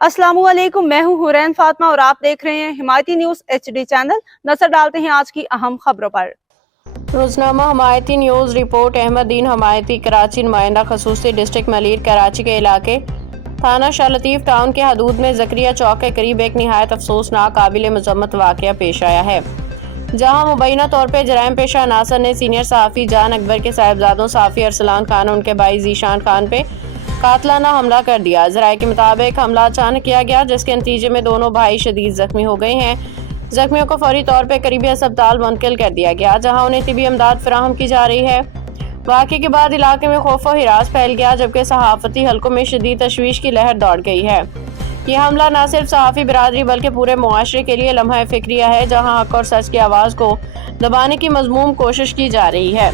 अस्सलाम वालेकुम, मैं हूं हुरैन फातिमा और आप देख रहे हैं हिमायती न्यूज HD चैनल। नजर डालते हैं आज की अहम खबरों पर। रोजनामा हमायती न्यूज़ रिपोर्ट। अहमद दीन हमायती कराची नुमाइंदा खसूसी डिस्ट्रिक्ट मलीर कराची के इलाके थाना शाह लतीफ़ टाउन के हदूद में ज़करिया चौक के करीब एक निहायत अफसोसनाक काबिल मजम्मत वाक़या पेश आया है, जहां मुबैना तौर पर जराइम पेशा अनासर ने सीनियर सहाफ़ी जान अकबर के साहिबजादों सहाफ़ी अरसलान खान और उनके भाई ज़ीशान खान पे कातलाना हमला कर दिया। ज़राए के मुताबिक हमला अचानक किया गया, जिसके नतीजे में दोनों भाई शदीद जख्मी हो गए हैं। जख्मियों को फौरी तौर पर करीबी अस्पताल मुंतकिल कर दिया गया, जहां उन्हें तिबी इमदाद फराहम की जा रही है। वाक़े के बाद इलाके में खौफ और हिरास फैल गया, जबकि सहाफ़ती हलकों में शदीद तशवीश की लहर दौड़ गई है। ये हमला न सिर्फ सहाफ़ी बिरादरी बल्कि पूरे मुआशरे के लिए लम्हा फ़िक्रिया है, जहाँ हक और सच की आवाज़ को दबाने की मज़मूम कोशिश की जा रही है।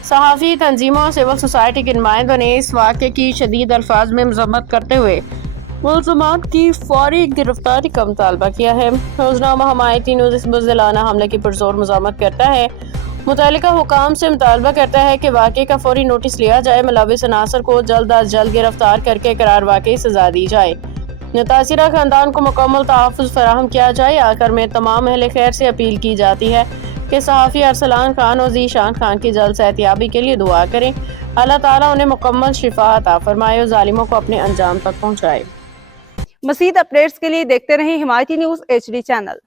सहाफ़ी तंजीमों और सिविल सोसाइटी के नुमाइंदों ने इस वाक़े की शदीद अल्फाज में मज़म्मत करते हुए मुलज़मान की फौरी गिरफ्तारी का मुतालबा किया है। रोज़नामा हमायती न्यूज़ इस बुज़दिलाना हमले की पुरज़ोर मज़म्मत करता है, मुतल्लिका हुकाम से मुतालबा करता है कि वाक़े का फौरी नोटिस लिया जाए, मुलव्विस अनासर को जल्द अज जल्द गिरफ्तार करके करार वाक़ई सज़ा दी जाए, मुतासिरा खानदान को मुकम्मल तहफ़्फ़ुज़ फराहम किया जाए। आखिर में तमाम अहले खैर से अपील की जाती है कि सहाफ़ी अरसलान खान और ज़ीशान खान की जल्द सेहतियाबी के लिए दुआ करें। अल्लाह ताला उन्हें मुकम्मल शिफा अता फरमाए और ज़ालिमों को अपने अंजाम तक पहुँचाए। मज़ीद अपडेट्स के लिए देखते रहें हिमायती न्यूज HD चैनल।